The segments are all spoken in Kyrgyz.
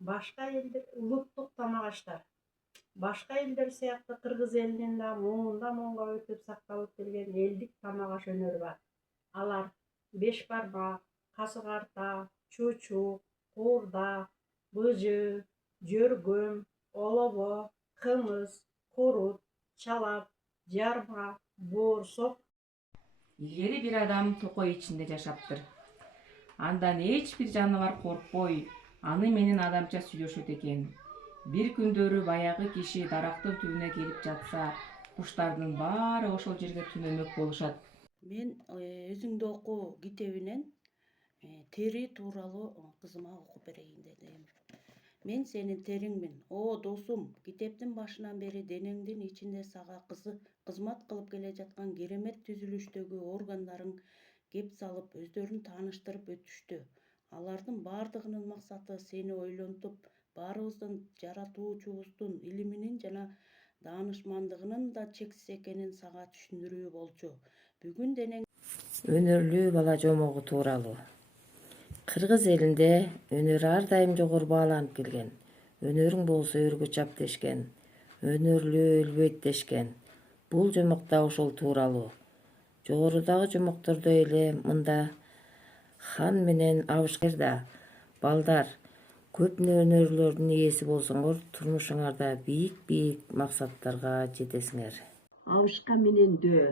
Башка элдер улуттук тамак аштар. Башка элдер сыяктуу Кыргыз элинин да муундан муунга өтүп сакталып келген элдик тамак аш өнөрү бар. Алар бешбармак, касык арта, чучук, куурда, быжы, жөргөм, олобо, кымыз, курут, чалап, жарма, боорсок. Илгери бир адам токой ичинде жашаптыр. Андан эч бир жаныбар коркпой, аны менен адамча сүйлөшөт экен. Бир күндөрү баягы киши дарактын түбүнө келип жатса, куштардын баары ошол жерге түнөмөк болушат. Мен өзүңдү оку китебинен тери тууралуу кызыма окуп берейин дедим. Мен сенин териңмин, о досум. Китептин башынан бери денеңдин ичинде сага кызмат кылып келе жаткан керемет түзүлүштөгү органдарың кеп салып өздөрүн тааныштырып өтүштү. Алардын баардыгынын максаты сени ойлонтуп, баарыбыздын жаратуучубуздун илиминин жана даанышмандыгынын да чексиз экенин сага түшүндүрүү болчу. Бүгүн денең Өнөрлүү бала жомогу тууралуу. Кыргыз элинде өнөр ар дайым жогору бааланып келген. Өнөрүң болсо өргө чап дешкен. Өнөрлүү өлбөйт дешкен. Бул жомок да ошол тууралуу. Жогорудагы жомоктордой эле мында хан менен абышкер да балдар көп өнөрлөрдүн ээси болсоңор, турмушуңарда бийик максаттарга жетесиңер. Абышка менен дөө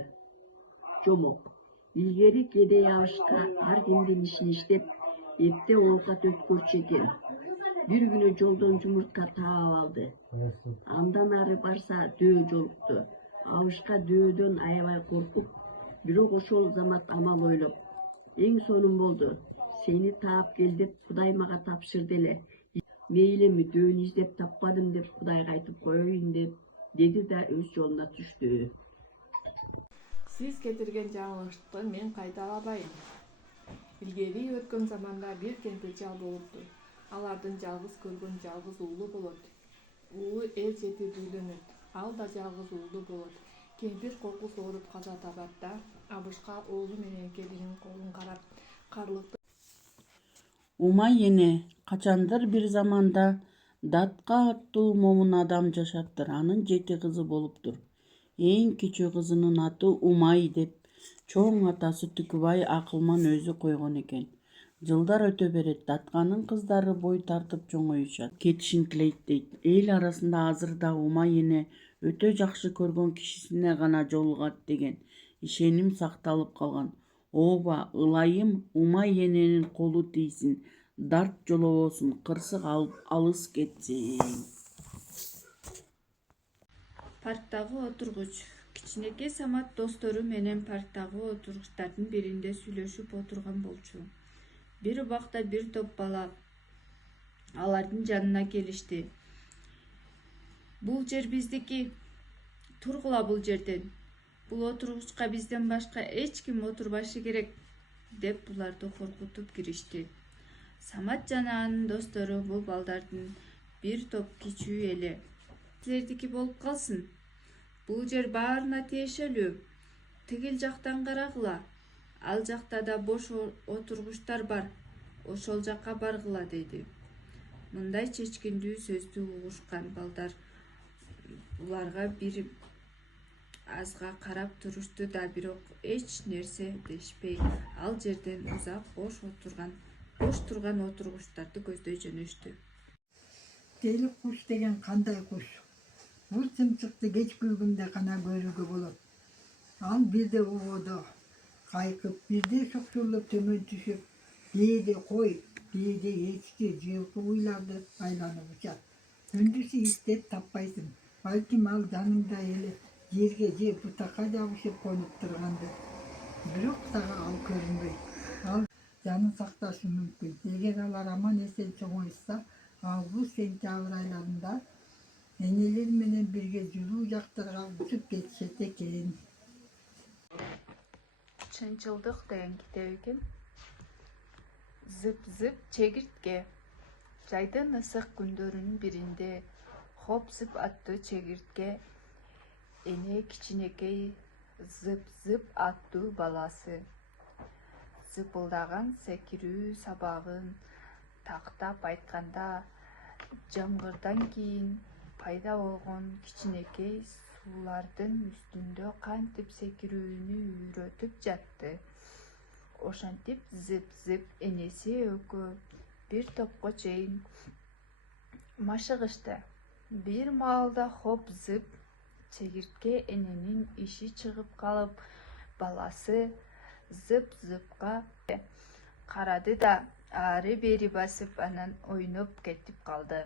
жомок. Илгери кедей абышка ар кимдин ишин иштеп, эпте оокат өткөрчү экен. Бир күнү жолдон жумуртка таап алды. Андан ары барса дөө жолукту. Абышка дөөдөн аябай коркуп, бирок ошол замат амал ойлоп, эң сонун болду. Сени таап кел деп Кудай мага тапшырды эле. Мейли эми дөөнү издеп таппадым деп Кудайга айтып коеюн деди да өз жолуна түштү. Сиз кетирген жаңылышты мен кайталабайм. Илгери өткөн заманда бир кемпирчи болуптур. Алардын жалгыз көргөн жалгыз уулу болот. Уулу эл жетип үйлөнөт. Ал да жалгыз уулу болот. Кемпир кокус ооруп каза табат да, абышка уулу менен келинин колун карап, карлыкты. Умай эне качандыр бир заманда Датка аттуу момун адам жашаптыр. Анын 7 кызы болуптур. Эң кичүү кызынын аты Умай деп, чоң атасы Түкүбай акылман өзү койгон экен. Жылдар өтө берет, Датканын кыздары бой тартып чоңоюшат, кетишин тилейт дейт. Эл арасында азыр да Умай эне өтө жакшы көргөн кишисине гана жолугат деген ишеним сакталып калган. Ооба, ылайым Умай эненин колу тийсин, дарт жолобосун, кырсык алыс кетсин. Парктагы отургуч. Кичинекей Самат достору менен парктагы отургучтардын биринде сүйлөшүп отурган болчу. Бир убакта бир топ бала алардын жанына келишти. Бул жер биздики. Тургула бул жерден. Бул отургучка бизден башка эч ким отурбашы керек деп буларды коркутуп киришти. Самат жана анын достору бул балдардын бир топ кичүү эле. Силердики болуп калсын. Бул жер баарына тиешелүү. Тигил жактан карагыла. Ал жакта да бош отургучтар бар. Ошол жакка баргыла деди. Мындай чечкиндүү сөздү угушкан балдар буларга бир азга карап турушту да, бирок эч нерсе дешпей, ал жерден узап бош турган отургучтарды көздөй жөнөштү. Дели куш деген кандай куш? Бул чымчыкты кечки күндө гана көрүүгө болот. Ал бирде убодо кайкып, бирде шокшорлоп төмөн түшүп, кээде кой, кээде эчки, жылкы уйларды айланып учат. Күндүзү издеп таппайсың. Балким ал жаныңда эле жерге же бутакка жабышып конуп тургандыр. Бирок сага ал көрүнбөйт. Ал жанын сакташы мүмкүн. Эгер алар аман эсен чоңоюшса, август-сентябрь айларында энелер менен бирге жылуу жактарга учуп кетишет экен. Чынчылдык деген китеп экен. Зып-зып чегиртке. Жайдын ысык күндөрүнүн биринде Хоп-зып аттуу чегиртке эне кичинекей Зып-зып аттуу баласы. Зыпылдаган секирүү сабагын тактап айтканда Жамгырдан кийин пайда болгон кичинекей суулардын үстүндө кантип секирүүнү үйрөтүп жатты. Ошентип зып энеси экөө бир топко чейин машыгышты. Бир маалда хоп зып чегиртке эненин иши чыгып калып, баласы зыпка карады да ары бери басып анан ойноп кетип калды.